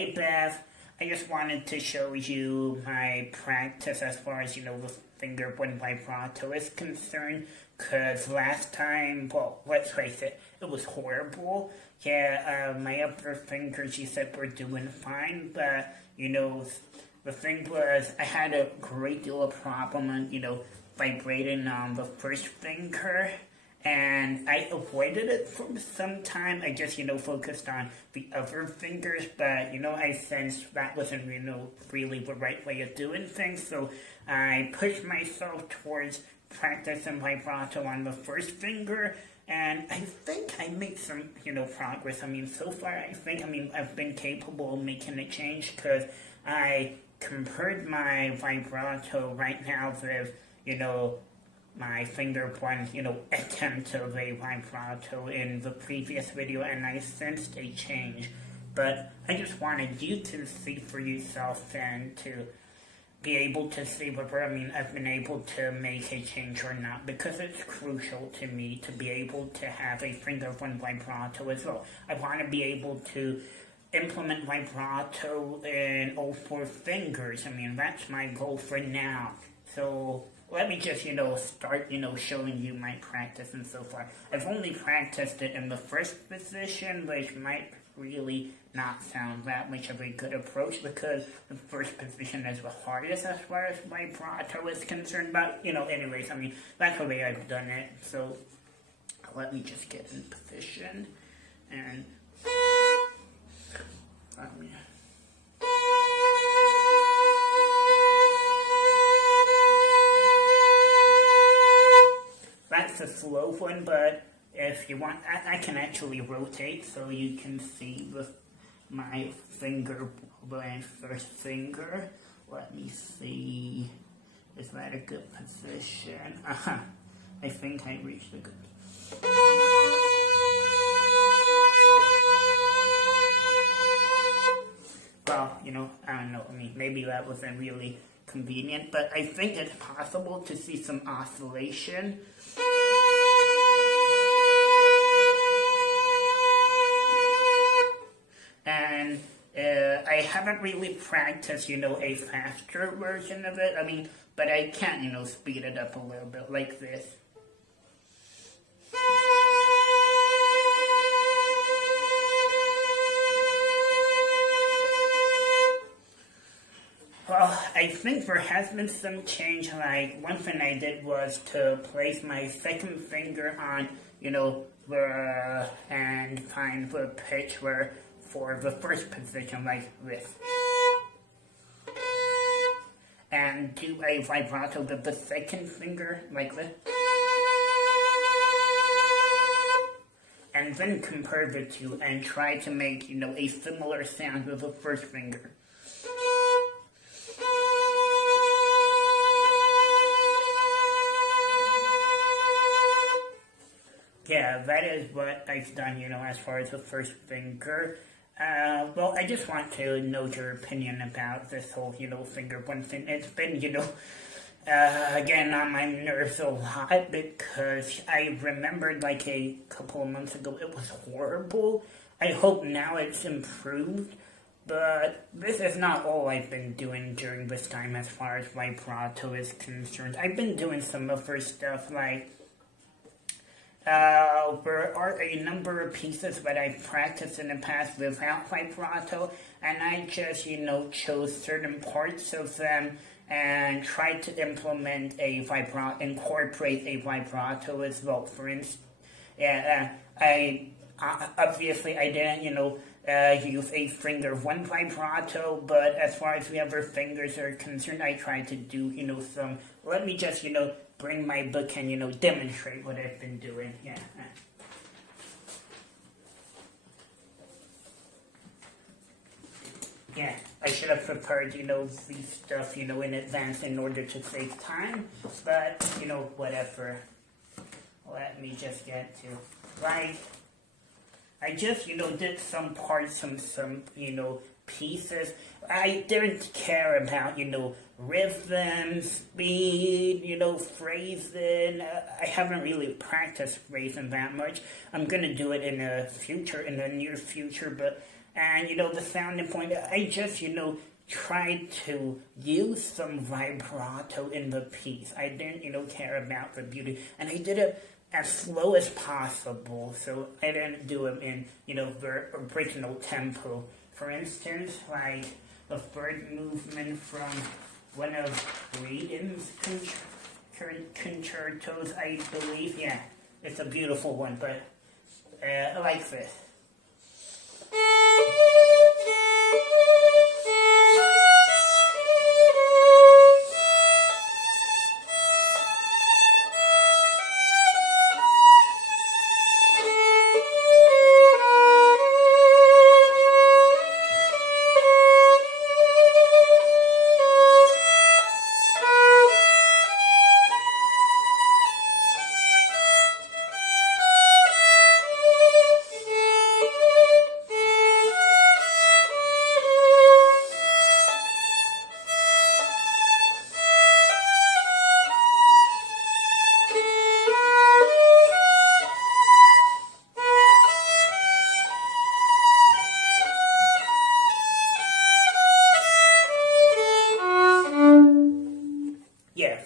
Hey Beth, I just wanted to show you my practice as far as, the finger one vibrato is concerned. Because last time, well, let's face it, it was horrible. Yeah, my upper fingers, you said, were doing fine. But, the thing was, I had a great deal of problem on, vibrating on the first finger. And I avoided it for some time. I just, focused on the other fingers, but, I sensed that wasn't, really the right way of doing things. So I pushed myself towards practicing vibrato on the first finger, and I think I made some, progress. So far, I've been capable of making a change because I compared my vibrato right now with, my finger one, attempt of a vibrato in the previous video, and I sensed a change. But I just wanted you to see for yourself and to be able to see whether, I've been able to make a change or not, because it's crucial to me to be able to have a finger one vibrato as well. I want to be able to implement vibrato in all four fingers. That's my goal for now. So let me just, start, showing you my practice and so far. I've only practiced it in the first position, which might really not sound that much of a good approach because the first position is the hardest as far as vibrato is concerned. But, anyways, that's the way I've done it. So let me just get in position and that's a slow one, but if you want, I can actually rotate so you can see my finger, my first finger. Let me see. Is that a good position? I think I reached a good. Well, I don't know. Maybe that wasn't really convenient, but I think it's possible to see some oscillation. And I haven't really practiced, a faster version of it. But I can, speed it up a little bit like this. Well, I think there has been some change. Like, one thing I did was to place my second finger on, and find the pitch where for the first position, like this. And do a vibrato with the second finger, like this. And then compare the two and try to make, a similar sound with the first finger. Yeah, that is what I've done, as far as the first finger. Well, I just want to know your opinion about this whole, finger one thing. It's been, getting on my nerves a lot because I remembered like a couple of months ago it was horrible. I hope now it's improved, but this is not all I've been doing during this time as far as vibrato is concerned. I've been doing some other stuff like there are a number of pieces that I've practiced in the past without vibrato, and I just, chose certain parts of them and tried to implement a incorporate a vibrato as well. For instance, I obviously I didn't, use a finger one vibrato, but as far as the other fingers are concerned, I tried to do, some. Let me just, bring my book and, demonstrate what I've been doing. Yeah. Yeah, I should have prepared, the stuff, in advance in order to save time, but, whatever. Let me just get to, like, I just, did some parts, some pieces. I didn't care about, rhythm, speed, phrasing. I haven't really practiced phrasing that much. I'm going to do it in the near future, but And, the sounding point, I just, tried to use some vibrato in the piece. I didn't, care about the beauty. And I did it as slow as possible, so I didn't do it in, the original tempo. For instance, like the third movement from one of Haydn's concertos, I believe. Yeah, it's a beautiful one, but like this.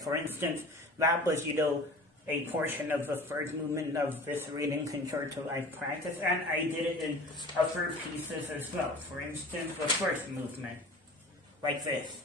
For instance, that was, a portion of the third movement of this reading concerto I practiced, and I did it in other pieces as well. For instance, the first movement, like this.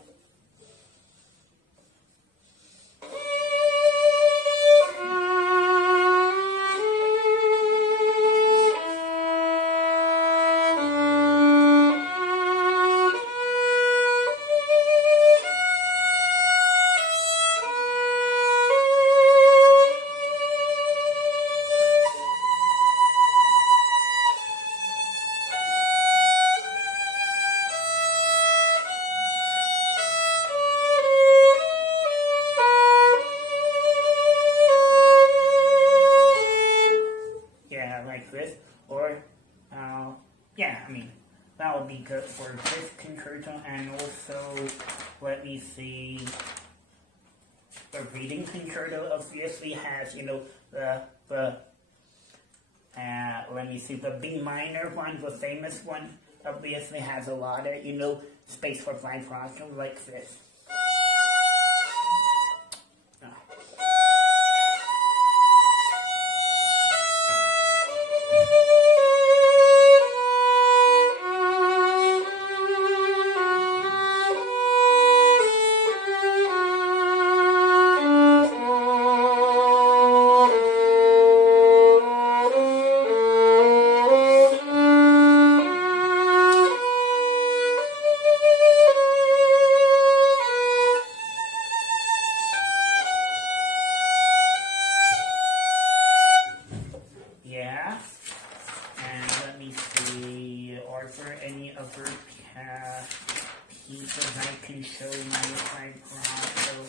Like this, or that would be good for this concerto. And also, let me see, the reading concerto obviously has, the let me see, the B minor one, the famous one, obviously has a lot of, space for vibrato, like this. Any other pieces I can show my vibrato,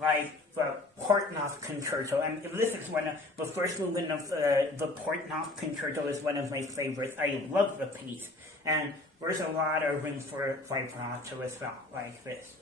like the Portnoy concerto. And this is one of the first movement of the Portnoy concerto is one of my favorites. I love the piece, and there's a lot of room for vibrato as well, like this.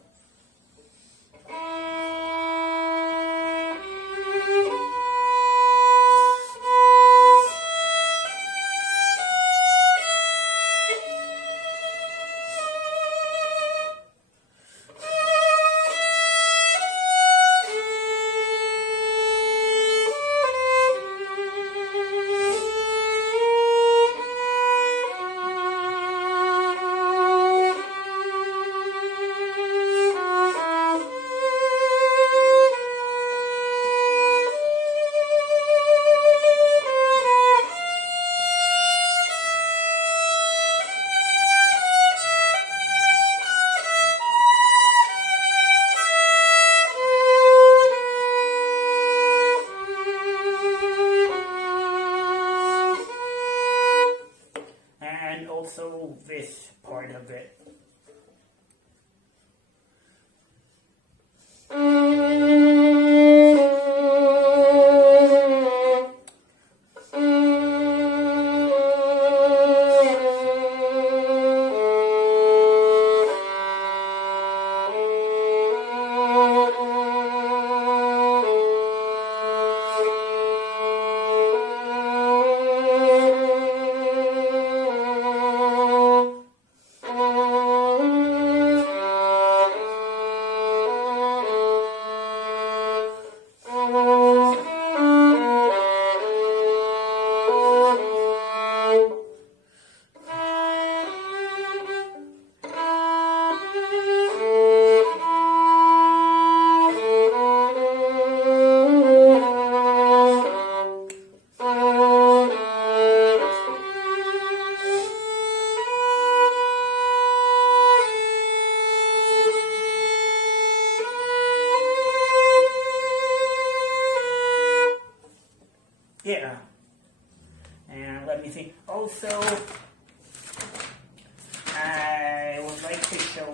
Also this part of it.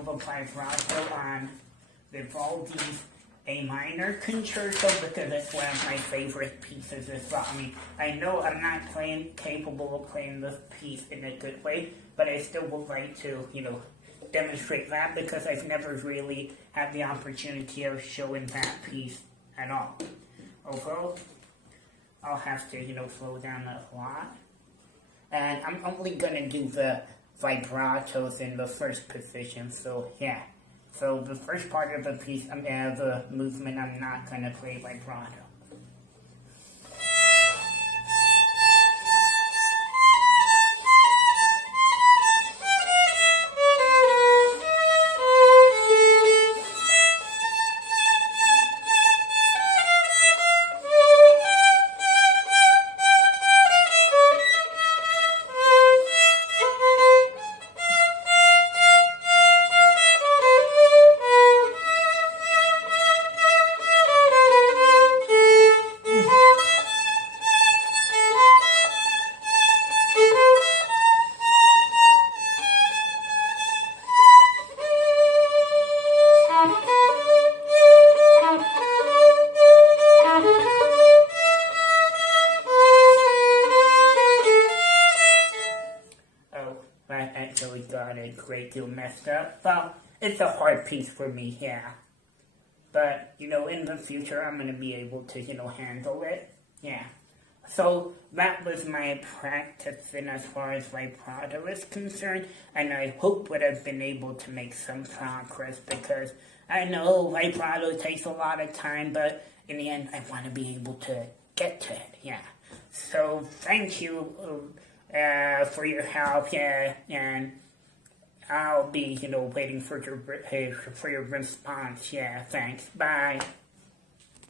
the vibrato on Vivaldi's A minor concerto because it's one of my favorite pieces as well. I mean, I know I'm not capable of playing this piece in a good way, but I still would like to, demonstrate that because I've never really had the opportunity of showing that piece at all. Although, I'll have to, slow down a lot. And I'm only going to do the vibratos in the first position, so yeah. So the first part of the piece, the movement, I'm not going to play vibrato. That actually got a great deal messed up. Well, it's a hard piece for me, yeah. But, in the future, I'm going to be able to, handle it. Yeah. So, that was my practice in as far as vibrato is concerned. And I hope that I've been able to make some progress because I know vibrato takes a lot of time, but in the end, I want to be able to get to it, yeah. So, thank you for your help, yeah, and I'll be, waiting for your response, yeah, thanks, bye.